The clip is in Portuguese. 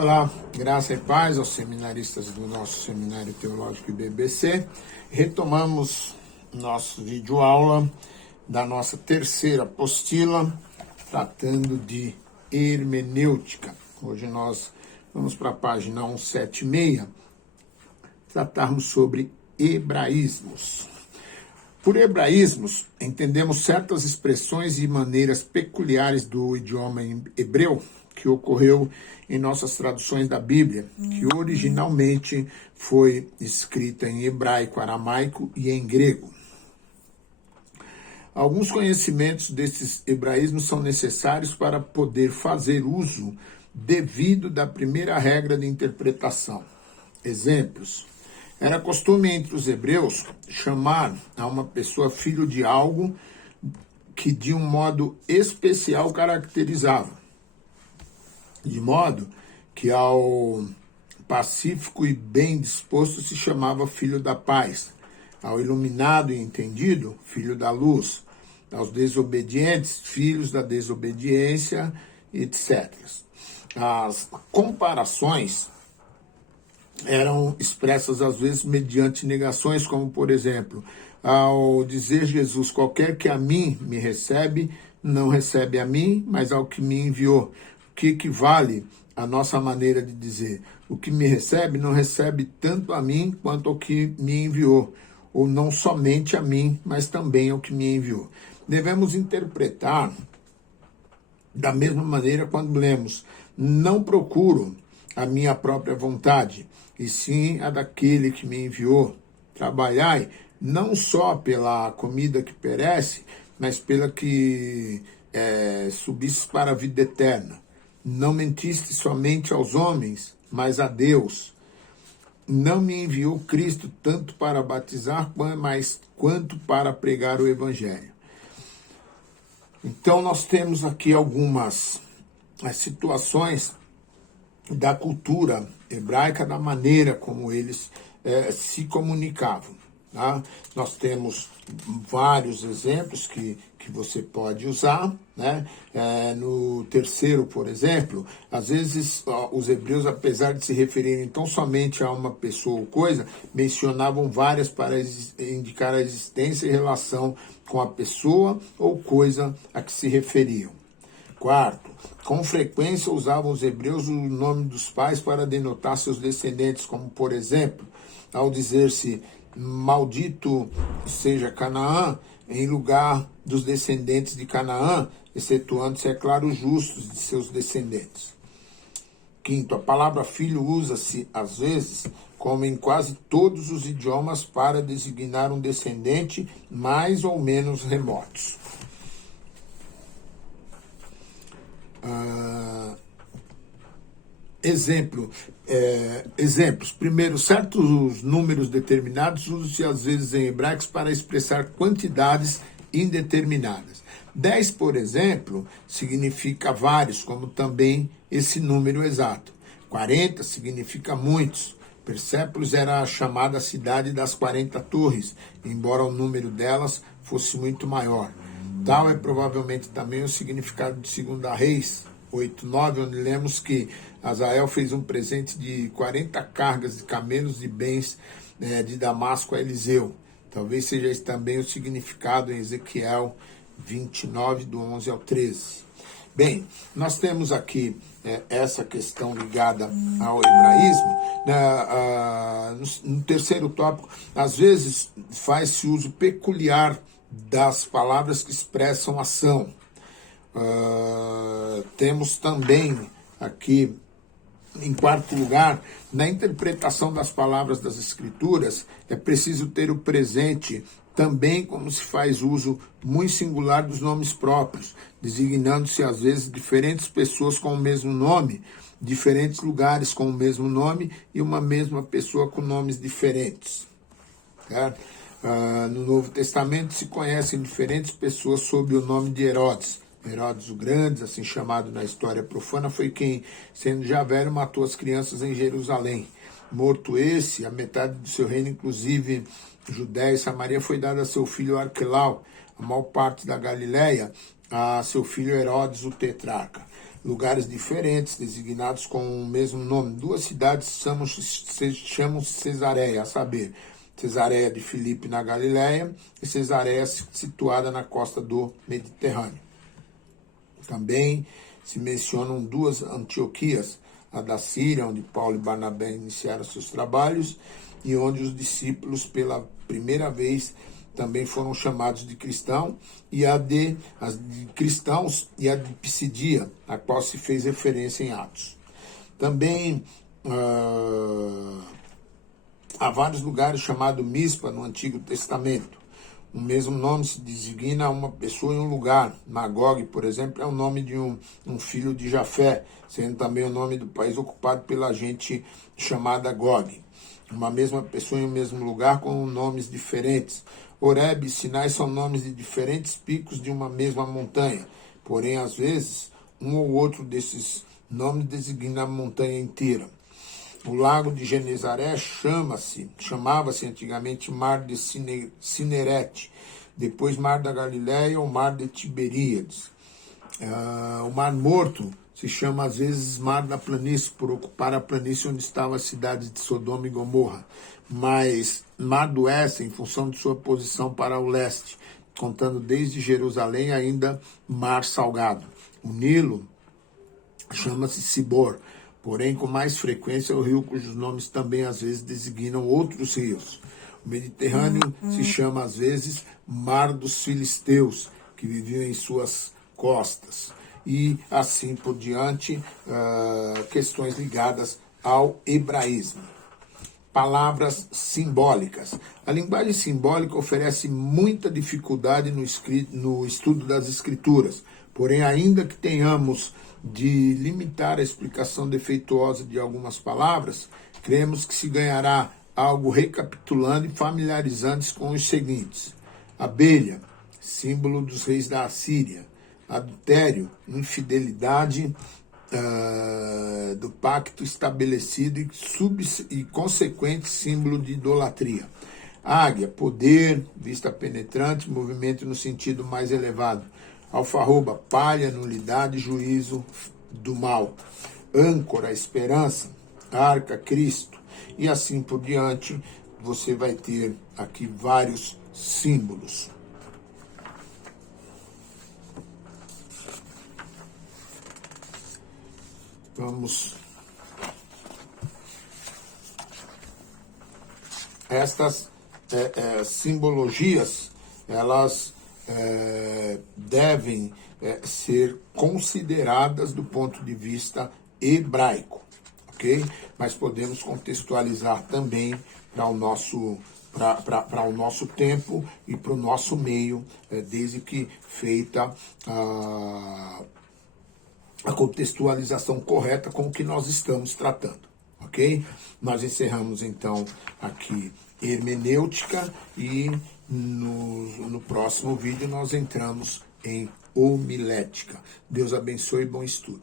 Olá, graça e paz aos seminaristas do nosso Seminário Teológico IBBC. Retomamos nosso vídeo aula da nossa terceira apostila, tratando de hermenêutica. Hoje nós vamos para a página 176, tratarmos sobre hebraísmos. Por hebraísmos, entendemos certas expressões e maneiras peculiares do idioma hebreu que ocorreu em nossas traduções da Bíblia, que originalmente foi escrita em hebraico, aramaico e em grego. Alguns conhecimentos desses hebraísmos são necessários para poder fazer uso devido da primeira regra de interpretação. Exemplos. Era costume entre os hebreus chamar a uma pessoa filho de algo que de um modo especial caracterizava. De modo que ao pacífico e bem disposto se chamava filho da paz, ao iluminado e entendido, filho da luz, aos desobedientes, filhos da desobediência, etc. As comparações eram expressas às vezes mediante negações, como por exemplo, ao dizer Jesus, qualquer que a mim me recebe, não recebe a mim, mas ao que me enviou, que equivale à nossa maneira de dizer, o que me recebe não recebe tanto a mim quanto ao que me enviou, ou não somente a mim, mas também ao que me enviou. Devemos interpretar da mesma maneira quando lemos, não procuro a minha própria vontade, e sim a daquele que me enviou. Trabalhai não só pela comida que perece, mas pela que subisse para a vida eterna. Não mentiste somente aos homens, mas a Deus. Não me enviou Cristo tanto para batizar, mas quanto para pregar o Evangelho. Então nós temos aqui algumas situações da cultura hebraica, da maneira como eles se comunicavam. Tá? Nós temos vários exemplos que você pode usar, né? No terceiro, por exemplo, às vezes os hebreus, apesar de se referirem tão somente a uma pessoa ou coisa, mencionavam várias para indicar a existência e relação com a pessoa ou coisa a que se referiam. Quarto, com frequência usavam os hebreus o nome dos pais para denotar seus descendentes, como por exemplo, ao dizer-se maldito seja Canaã, em lugar dos descendentes de Canaã, excetuando-se, é claro, os justos de seus descendentes. Quinto, a palavra filho usa-se, às vezes, como em quase todos os idiomas, para designar um descendente mais ou menos remotos. Exemplos. Primeiro, certos números determinados usam-se às vezes em hebraico para expressar quantidades indeterminadas. 10, por exemplo, significa vários, como também esse número exato. 40 significa muitos. Persépolis era a chamada cidade das 40 torres, embora o número delas fosse muito maior. Tal é provavelmente também o significado de 2 Reis 8:9, onde lemos que Azael fez um presente de 40 cargas de camelos de bens de Damasco a Eliseu. Talvez seja esse também o significado em Ezequiel 29, do 11 ao 13. Bem, nós temos aqui essa questão ligada ao hebraísmo. No terceiro tópico, às vezes faz-se uso peculiar das palavras que expressam ação. Temos também aqui, em quarto lugar, na interpretação das palavras das Escrituras, é preciso ter o presente também como se faz uso muito singular dos nomes próprios, designando-se às vezes diferentes pessoas com o mesmo nome, diferentes lugares com o mesmo nome e uma mesma pessoa com nomes diferentes. Tá? No Novo Testamento se conhecem diferentes pessoas sob o nome de Herodes. Herodes o Grande, assim chamado na história profana, foi quem, sendo já velho, matou as crianças em Jerusalém. Morto esse, a metade do seu reino, inclusive Judéia e Samaria, foi dada a seu filho Arquelau, a maior parte da Galileia a seu filho Herodes o tetrarca. lugares diferentes, designados com o mesmo nome. Duas cidades chamam Cesareia, a saber, Cesareia de Filipe na Galiléia e Cesareia situada na costa do Mediterrâneo. Também se mencionam duas Antioquias, a da Síria, onde Paulo e Barnabé iniciaram seus trabalhos, e onde os discípulos, pela primeira vez, também foram chamados de cristãos, e a de Pisidia, a qual se fez referência em Atos. Também há vários lugares chamados Mispa no Antigo Testamento. O mesmo nome se designa a uma pessoa em um lugar. Magog, por exemplo, é o nome de um filho de Jafé, sendo também o nome do país ocupado pela gente chamada Gog. Uma mesma pessoa em um mesmo lugar com nomes diferentes. Horebe e Sinai são nomes de diferentes picos de uma mesma montanha. Porém, às vezes, um ou outro desses nomes designa a montanha inteira. O lago de Genezaré chamava-se antigamente Mar de Cinerete, depois Mar da Galileia ou Mar de Tiberíades. O Mar Morto se chama às vezes Mar da Planície, por ocupar a planície onde estavam as cidades de Sodoma e Gomorra, mas Mar do Oeste, em função de sua posição para o leste, contando desde Jerusalém ainda Mar Salgado. O Nilo chama-se Sibor, porém com mais frequência o rio cujos nomes também às vezes designam outros rios. O Mediterrâneo se chama às vezes Mar dos Filisteus, que viviam em suas costas. E assim por diante, questões ligadas ao hebraísmo. Palavras simbólicas. A linguagem simbólica oferece muita dificuldade no estudo das escrituras, porém, ainda que tenhamos de limitar a explicação defeituosa de algumas palavras, cremos que se ganhará algo recapitulando e familiarizando-se com os seguintes: abelha, símbolo dos reis da Assíria; adultério, infidelidade do pacto estabelecido e consequente símbolo de idolatria. Águia, poder, vista penetrante, movimento no sentido mais elevado. Alfarroba, palha, nulidade, juízo do mal. Âncora, esperança. Arca, Cristo. E assim por diante, você vai ter aqui vários símbolos. Vamos. Estas simbologias, elas devem ser consideradas do ponto de vista hebraico, ok? Mas podemos contextualizar também para o nosso tempo e para o nosso meio, desde que feita a contextualização correta com o que nós estamos tratando, ok? Nós encerramos então aqui hermenêutica e no próximo vídeo nós entramos em homilética. Deus abençoe e bom estudo.